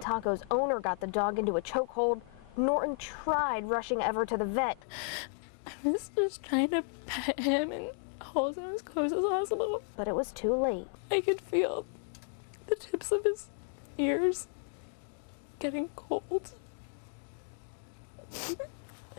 Taco's owner got the dog into a chokehold. Norton tried rushing Ever to the vet. I was just trying to pet him and hold him as close as possible. But it was too late. I could feel the tips of his ears getting cold.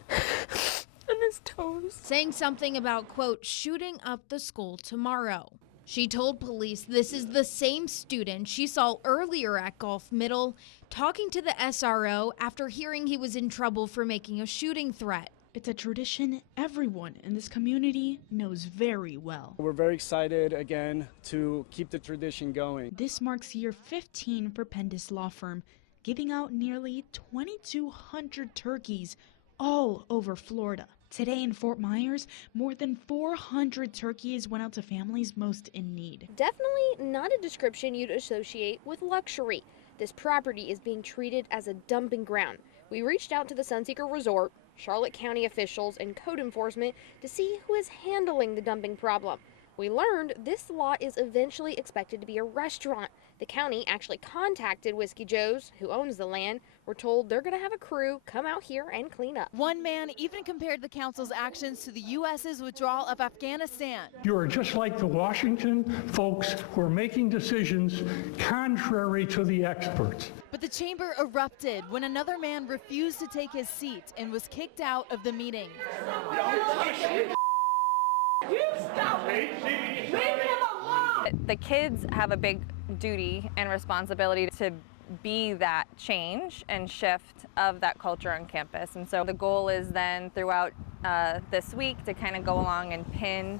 And his toes. Saying something about, quote, shooting up the school tomorrow. She told police this is the same student she saw earlier at Gulf Middle talking to the SRO after hearing he was in trouble for making a shooting threat. It's a tradition everyone in this community knows very well. We're very excited again to keep the tradition going. This marks year 15 for Pendis Law Firm, giving out nearly 2,200 turkeys all over Florida. Today in Fort Myers, more than 400 turkeys went out to families most in need. Definitely not a description you'd associate with luxury. This property is being treated as a dumping ground. We reached out to the Sunseeker Resort, Charlotte County officials, and code enforcement to see who is handling the dumping problem. We learned this lot is eventually expected to be a restaurant. The county actually contacted Whiskey Joe's, who owns the land. We're told they're going to have a crew come out here and clean up. One man even compared the council's actions to the U.S.'s withdrawal of Afghanistan. You are just like the Washington folks who are making decisions contrary to the experts. But the chamber erupted when another man refused to take his seat and was kicked out of the meeting. You stop it! Leave him alone! The kids have a big duty and responsibility to be that change and shift of that culture on campus. And so the goal is then throughout this week to kind of go along and pin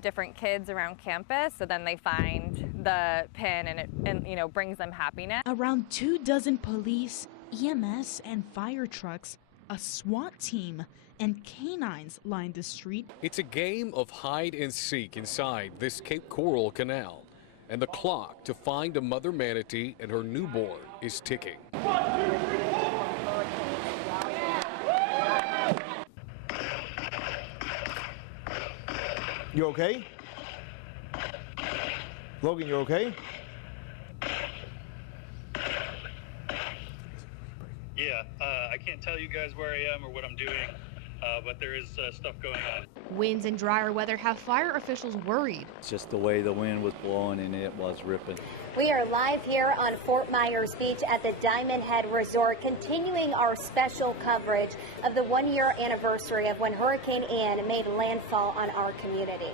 different kids around campus, so then they find the pin and it brings them happiness. Around 24 police, EMS, and fire trucks, a SWAT team, and canines lined the street. It's a game of hide and seek inside this Cape Coral Canal, and the clock to find a mother manatee and her newborn is ticking. 1, 2, 3, 4. You okay? Logan, you okay? Yeah, I can't tell you guys where I am or what I'm doing, but there is stuff going on. Winds and drier weather have fire officials worried. It's just the way the wind was blowing and it was ripping. We are live here on Fort Myers Beach at the Diamond Head Resort, continuing our special coverage of the 1-year anniversary of when Hurricane Ian made landfall on our community.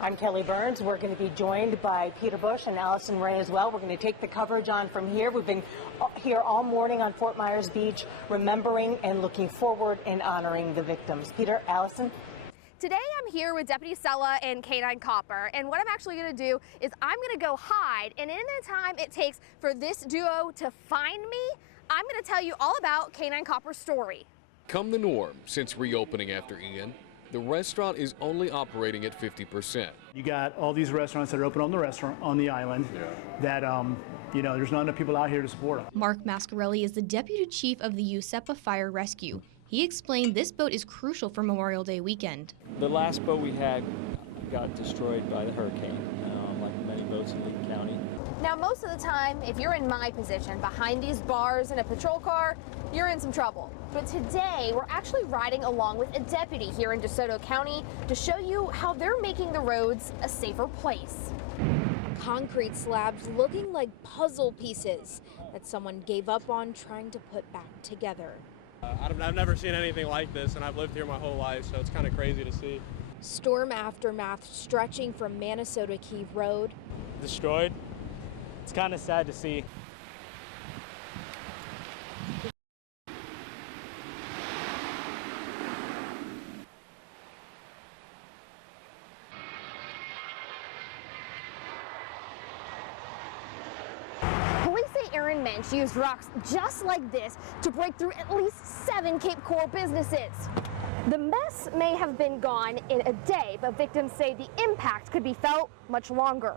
I'm Kelly Burns. We're going to be joined by Peter Bush and Allison Ray as well. We're going to take the coverage on from here. We've been here all morning on Fort Myers Beach, remembering and looking forward and honoring the victims. Peter, Allison? Today I'm here with Deputy Sella and Canine Copper, and what I'm actually going to do is I'm going to go hide, and in the time it takes for this duo to find me, I'm going to tell you all about Canine Copper's story. Come the norm since reopening after Ian, the restaurant is only operating at 50%. You got all these restaurants that are open on the island that, there's not enough people out here to support them. Mark Mascarelli is the deputy chief of the USEPA Fire Rescue. He explained this boat is crucial for Memorial Day weekend. The last boat we had got destroyed by the hurricane, like many boats in Lee County. Now, most of the time, if you're in my position behind these bars in a patrol car, you're in some trouble. But today, we're actually riding along with a deputy here in DeSoto County to show you how they're making the roads a safer place. Concrete slabs looking like puzzle pieces that someone gave up on trying to put back together. I've never seen anything like this, and I've lived here my whole life, so it's kind of crazy to see. Storm aftermath stretching from Minnesota Key Road. Destroyed. It's kind of sad to see. Police say Aaron Mensch used rocks just like this to break through at least 7 Cape Coral businesses. The mess may have been gone in a day, but victims say the impact could be felt much longer.